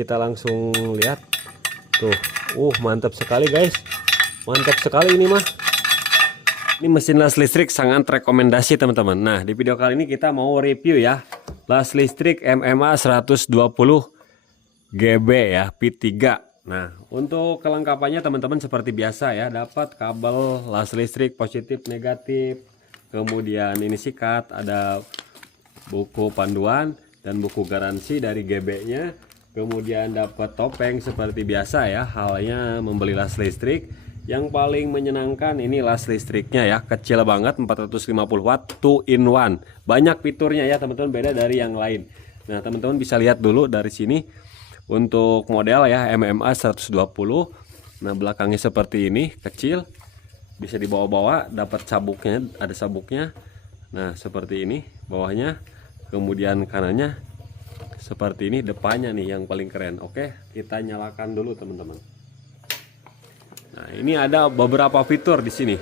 kita langsung lihat. Tuh, mantap sekali guys. Mantap sekali ini mah. Ini mesin las listrik sangat rekomendasi teman-teman. Nah, di video kali ini kita mau review ya. Las listrik MMA 120 GB ya, P3. Nah, untuk kelengkapannya teman-teman seperti biasa ya. Dapat kabel las listrik positif negatif. Kemudian ini sikat, ada buku panduan dan buku garansi dari GB-nya. Kemudian dapat topeng seperti biasa ya. Halnya membeli las listrik. Yang paling menyenangkan ini las listriknya ya, kecil banget 450 watt 2 in 1. Banyak fiturnya ya teman-teman, beda dari yang lain. Nah, teman-teman bisa lihat dulu dari sini untuk model ya MMA 120. Nah, belakangnya seperti ini, kecil. Bisa dibawa-bawa, dapat sabuknya, ada sabuknya. Nah, seperti ini bawahnya. Kemudian kanannya seperti ini, depannya nih yang paling keren. Oke, kita nyalakan dulu teman-teman. Nah, ini ada beberapa fitur di sini.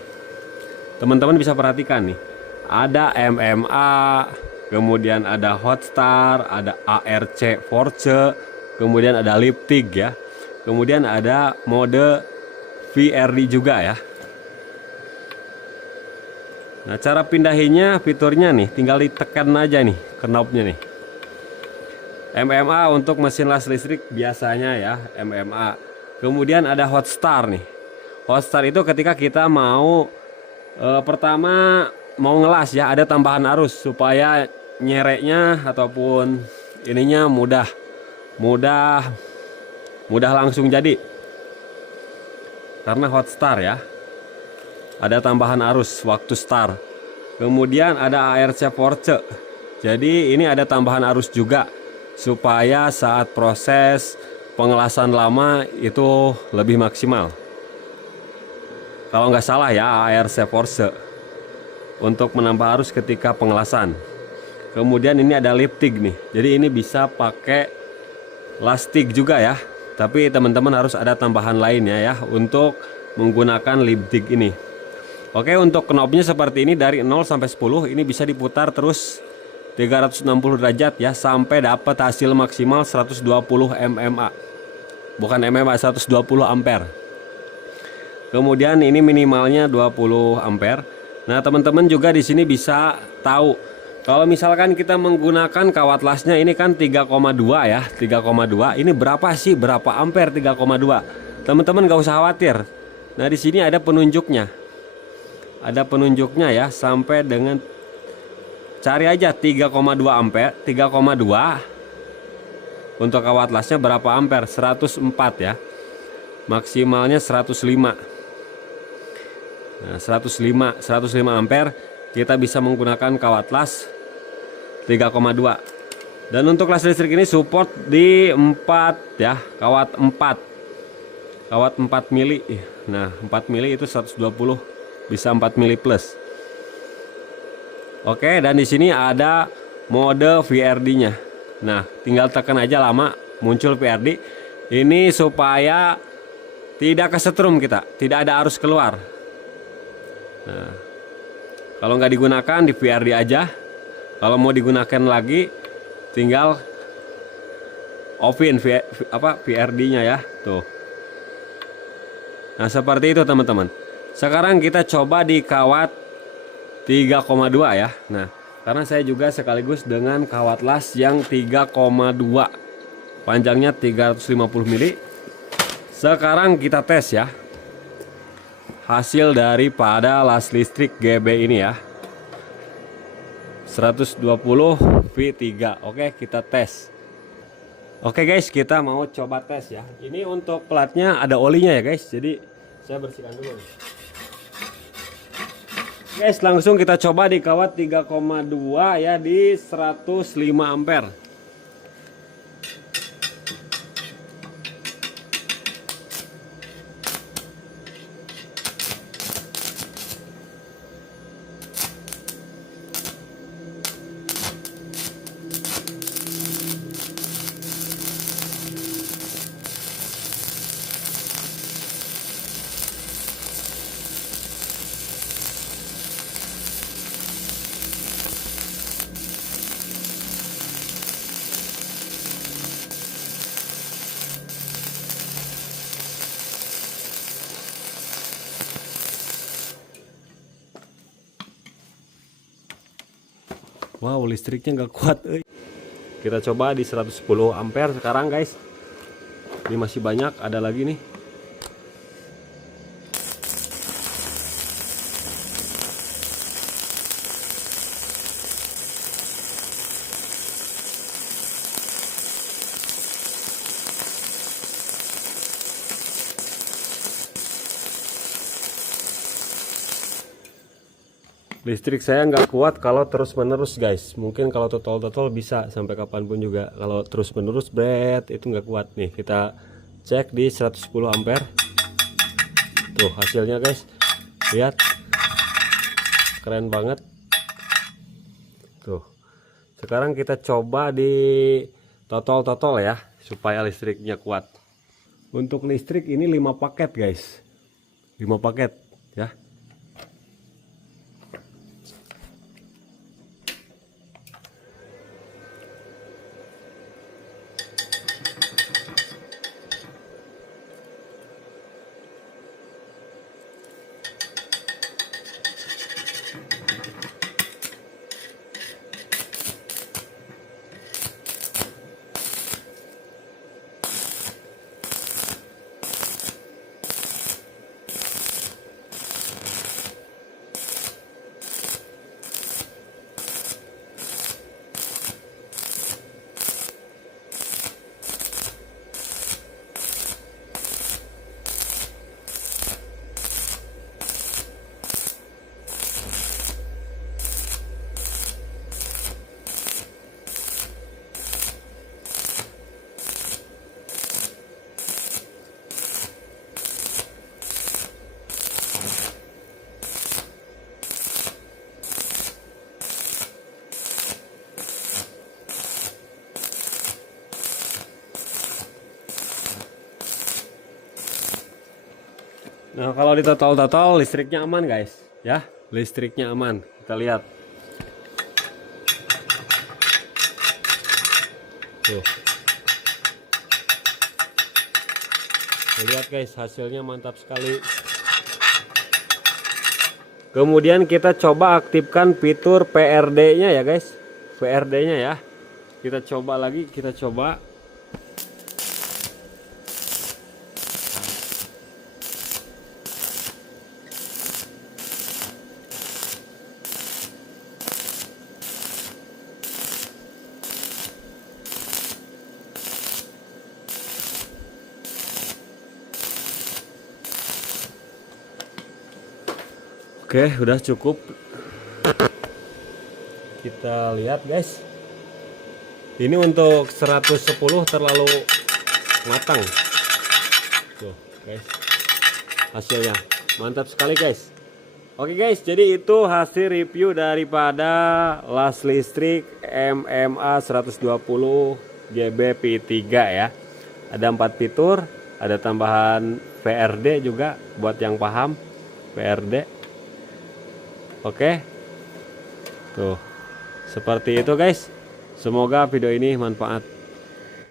Teman-teman bisa perhatikan nih. Ada MMA, kemudian ada Hotstar, ada ARC Force, kemudian ada Liptig ya. Kemudian ada mode VRD juga ya. Nah, cara pindahinnya fiturnya nih, tinggal ditekan aja nih knobnya nih. MMA untuk mesin las listrik biasanya ya, MMA. Kemudian ada Hotstar nih. Hotstar itu ketika kita mau pertama mau ngelas ya, ada tambahan arus supaya nyereknya ataupun ininya mudah langsung jadi. Karena Hotstar ya. Ada tambahan arus waktu start. Kemudian ada ARC Force. Jadi ini ada tambahan arus juga supaya saat proses pengelasan lama itu lebih maksimal. Kalau nggak salah ya, ARC Force untuk menambah arus ketika pengelasan. Kemudian ini ada Liptig nih. Jadi ini bisa pakai lastik juga ya. Tapi teman-teman harus ada tambahan lainnya ya untuk menggunakan Liptig ini. Oke, untuk knobnya seperti ini dari 0 sampai 10 ini bisa diputar terus 360 derajat ya sampai dapat hasil maksimal 120 MMA. Bukan MMA, 120 ampere. Kemudian ini minimalnya 20 ampere. Nah, teman-teman juga di sini bisa tahu kalau misalkan kita menggunakan kawat lasnya ini kan 3,2 ya, 3,2. Ini berapa sih, berapa ampere 3,2? Teman-teman gak usah khawatir. Nah, di sini ada penunjuknya. Ada penunjuknya ya, sampai dengan cari aja 3,2 ampere, 3,2. Untuk kawat lasnya berapa ampere? 104 ya. Maksimalnya 105. Nah, 105 ampere kita bisa menggunakan kawat las 3,2. Dan untuk las listrik ini support di 4 ya, kawat 4 mili. Nah, 4 mili itu 120, bisa 4 mili plus. Oke, dan di sini ada mode VRD-nya. Nah, tinggal tekan aja lama muncul VRD. Ini supaya tidak kesetrum kita, tidak ada arus keluar. Nah, kalau nggak digunakan di VRD aja. Kalau mau digunakan lagi, tinggal offin VRD-nya ya. Tuh. Nah, seperti itu teman-teman. Sekarang kita coba di kawat 3,2 ya. Nah, karena saya juga sekaligus dengan kawat las yang 3,2. Panjangnya 350 mili. Sekarang kita tes ya. Hasil daripada las listrik GB ini ya, 120 V3. Oke, kita tes. Oke guys, kita mau coba tes ya. Ini untuk platnya ada olinya ya guys. Jadi saya bersihkan dulu nih. Guys, langsung kita coba di kawat 3,2 ya, di 105 ampere. Wow, listriknya nggak kuat. Kita coba di 110 ampere sekarang guys. Ini masih banyak, ada lagi nih. Listrik saya nggak kuat kalau terus menerus guys. Mungkin kalau total bisa sampai kapanpun juga. Kalau terus menerus bread itu nggak kuat nih. Kita cek di 110 ampere. Tuh hasilnya guys, lihat, keren banget. Tuh sekarang kita coba di total ya, supaya listriknya kuat. Untuk listrik ini 5 paket guys, 5 paket ya. Nah, kalau di total listriknya aman guys, ya, listriknya aman. Kita lihat. Tuh. Lihat guys, hasilnya mantap sekali. Kemudian kita coba aktifkan fitur PRD-nya ya guys, PRD-nya ya. Kita coba lagi, kita coba. Oke, udah cukup. Kita lihat guys. Ini untuk 110 terlalu matang. Tuh, guys. Hasilnya mantap sekali guys. Oke guys, jadi itu hasil review daripada las listrik MMA 120 GBP3 ya. Ada 4 fitur, ada tambahan PRD juga buat yang paham PRD. Oke, tuh seperti itu guys. Semoga video ini manfaat.